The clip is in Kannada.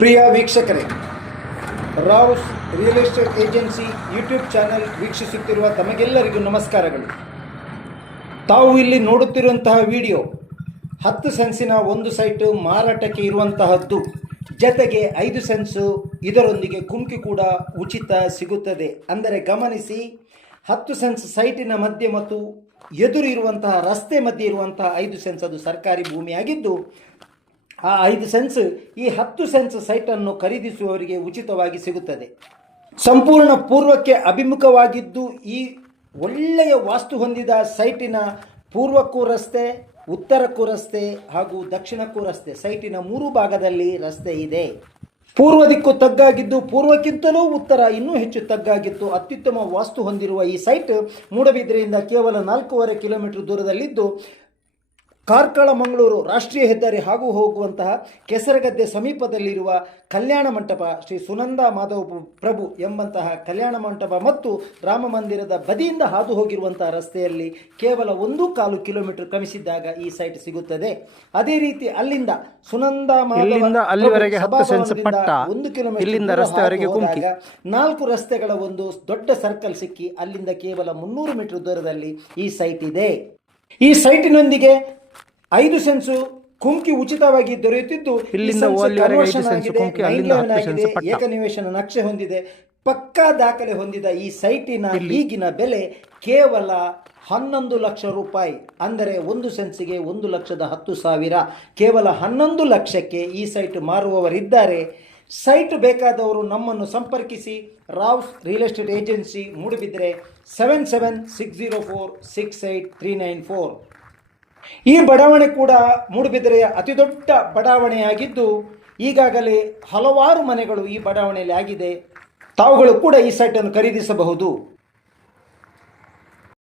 ಪ್ರಿಯ ವೀಕ್ಷಕರೇ Rao's real estate agency YouTube channel ವೀಕ್ಷಿಸುತ್ತಿರುವ ತಮಗೆಲ್ಲರಿಗೂ ನಮಸ್ಕಾರಗಳು. ತಾವು ಇಲ್ಲಿ ನೋಡುತ್ತಿರುವಂತಹ ವಿಡಿಯೋ ಹತ್ತು ಸೆನ್ಸಿನ ಒಂದು ಸೈಟು ಮಾರಾಟಕ್ಕೆ ಇರುವಂತಹದ್ದು. ಜತೆಗೆ ಐದು ಸೆನ್ಸು ಇದರೊಂದಿಗೆ ಕುಮ್ಕಿ ಕೂಡ ಉಚಿತ ಸಿಗುತ್ತದೆ. ಅಂದರೆ ಗಮನಿಸಿ, ಹತ್ತು ಸೆನ್ಸ್ ಸೈಟಿನ ಮಧ್ಯೆ ಮತ್ತು ಎದುರು ಇರುವಂತಹ ರಸ್ತೆ ಮಧ್ಯೆ ಇರುವಂತಹ ಐದು ಸೆನ್ಸ್ ಅದು ಸರ್ಕಾರಿ ಭೂಮಿಯಾಗಿದ್ದು ಆ ಐದು ಸೆನ್ಸ್, ಈ ಹತ್ತು ಸೆನ್ಸ್ ಸೈಟನ್ನು ಖರೀದಿಸುವವರಿಗೆ ಉಚಿತವಾಗಿ ಸಿಗುತ್ತದೆ. ಸಂಪೂರ್ಣ ಪೂರ್ವಕ್ಕೆ ಅಭಿಮುಖವಾಗಿದ್ದು, ಈ ಒಳ್ಳೆಯ ವಾಸ್ತು ಹೊಂದಿದ ಸೈಟಿನ ಪೂರ್ವಕ್ಕೂ ರಸ್ತೆ, ಉತ್ತರಕ್ಕೂ ರಸ್ತೆ ಹಾಗೂ ದಕ್ಷಿಣಕ್ಕೂ ರಸ್ತೆ, ಸೈಟಿನ ಮೂರು ಭಾಗದಲ್ಲಿ ರಸ್ತೆ ಇದೆ. ಪೂರ್ವ ದಿಕ್ಕು ತಗ್ಗಾಗಿದ್ದು, ಪೂರ್ವಕ್ಕಿಂತಲೂ ಉತ್ತರ ಇನ್ನೂ ಹೆಚ್ಚು ತಗ್ಗಾಗಿತ್ತು. ಅತ್ಯುತ್ತಮ ವಾಸ್ತು ಹೊಂದಿರುವ ಈ ಸೈಟ್ ಮೂಡಬಿದ್ರೆಯಿಂದ ಕೇವಲ ನಾಲ್ಕೂವರೆ ಕಿಲೋಮೀಟರ್ ದೂರದಲ್ಲಿದ್ದು ಕಾರ್ಕಳ ಮಂಗಳೂರು ರಾಷ್ಟ್ರೀಯ ಹೆದ್ದಾರಿ ಹಾಗೂ ಹೋಗುವಂತಹ ಕೆಸರಗದ್ದೆ ಸಮೀಪದಲ್ಲಿರುವ ಕಲ್ಯಾಣ ಮಂಟಪ ಶ್ರೀ ಸುನಂದ ಮಾಧವ ಪ್ರಭು ಎಂಬಂತಹ ಕಲ್ಯಾಣ ಮಂಟಪ ಮತ್ತು ರಾಮ ಮಂದಿರದ ಬದಿಯಿಂದ ಹಾದು ಹೋಗಿರುವಂತಹ ರಸ್ತೆಯಲ್ಲಿ ಕೇವಲ ಒಂದು ಕಾಲು ಕಿಲೋಮೀಟರ್ ಕ್ರಮಿಸಿದ್ದಾಗ ಈ ಸೈಟ್ ಸಿಗುತ್ತದೆ. ಅದೇ ರೀತಿ ಅಲ್ಲಿಂದ ಸುನಂದ ಮಾಧವ ಅಲ್ಲಿವರೆಗೆ ಒಂದು ಕಿಲೋಮೀಟರ್ ನಾಲ್ಕು ರಸ್ತೆಗಳ ಒಂದು ದೊಡ್ಡ ಸರ್ಕಲ್ ಸಿಕ್ಕಿ ಅಲ್ಲಿಂದ ಕೇವಲ ಮುನ್ನೂರು ಮೀಟರ್ ದೂರದಲ್ಲಿ ಈ ಸೈಟ್ ಇದೆ. ಈ ಸೈಟಿನೊಂದಿಗೆ ಐದು ಸೆನ್ಸು ಕುಮ್ಕಿ ಉಚಿತವಾಗಿ ದೊರೆಯುತ್ತಿದ್ದು ಇಲ್ಲಿಂದ ಸೆನ್ಸ್ ಅಲ್ಲಿವರೆಗೆ ಐದು conversion ಸೆನ್ಸ್ ಆಗಿದೆ, ಕುಮ್ಕಿ, ಅಲ್ಲಿಂದ ಹತ್ತು 911 ಸೆನ್ಸ್ ಏಕನಿವೇಶನ ನಕ್ಷೆ ಹೊಂದಿದೆ ಪಕ್ಕಾ ದಾಖಲೆ ಹೊಂದಿದ ಈ ಸೈಟಿನ ಈಗಿನ ಬೆಲೆ ಕೇವಲ ಹನ್ನೊಂದು ಲಕ್ಷ ರೂಪಾಯಿ. ಅಂದರೆ ಒಂದು ಸೆನ್ಸಿಗೆ ಒಂದು ಲಕ್ಷದ ಹತ್ತು ಸಾವಿರ. ಕೇವಲ ಹನ್ನೊಂದು ಲಕ್ಷಕ್ಕೆ ಈ ಸೈಟ್ ಮಾರುವವರಿದ್ದಾರೆ. ಸೈಟ್ ಬೇಕಾದವರು ನಮ್ಮನ್ನು ಸಂಪರ್ಕಿಸಿ. Rao's real estate agency Moodbidri seven seven six zero four six eight three nine four ಈ ಬಡಾವಣೆ ಕೂಡ ಮೂಡುಬಿದಿರೆಯ ಅತಿ ದೊಡ್ಡ ಬಡಾವಣೆಯಾಗಿದ್ದು, ಈಗಾಗಲೇ ಹಲವಾರು ಮನೆಗಳು ಈ ಬಡಾವಣೆಯಲ್ಲಿ ಆಗಿದೆ. ತಾವುಗಳು ಕೂಡ ಈ ಸೈಟನ್ನು ಖರೀದಿಸಬಹುದು.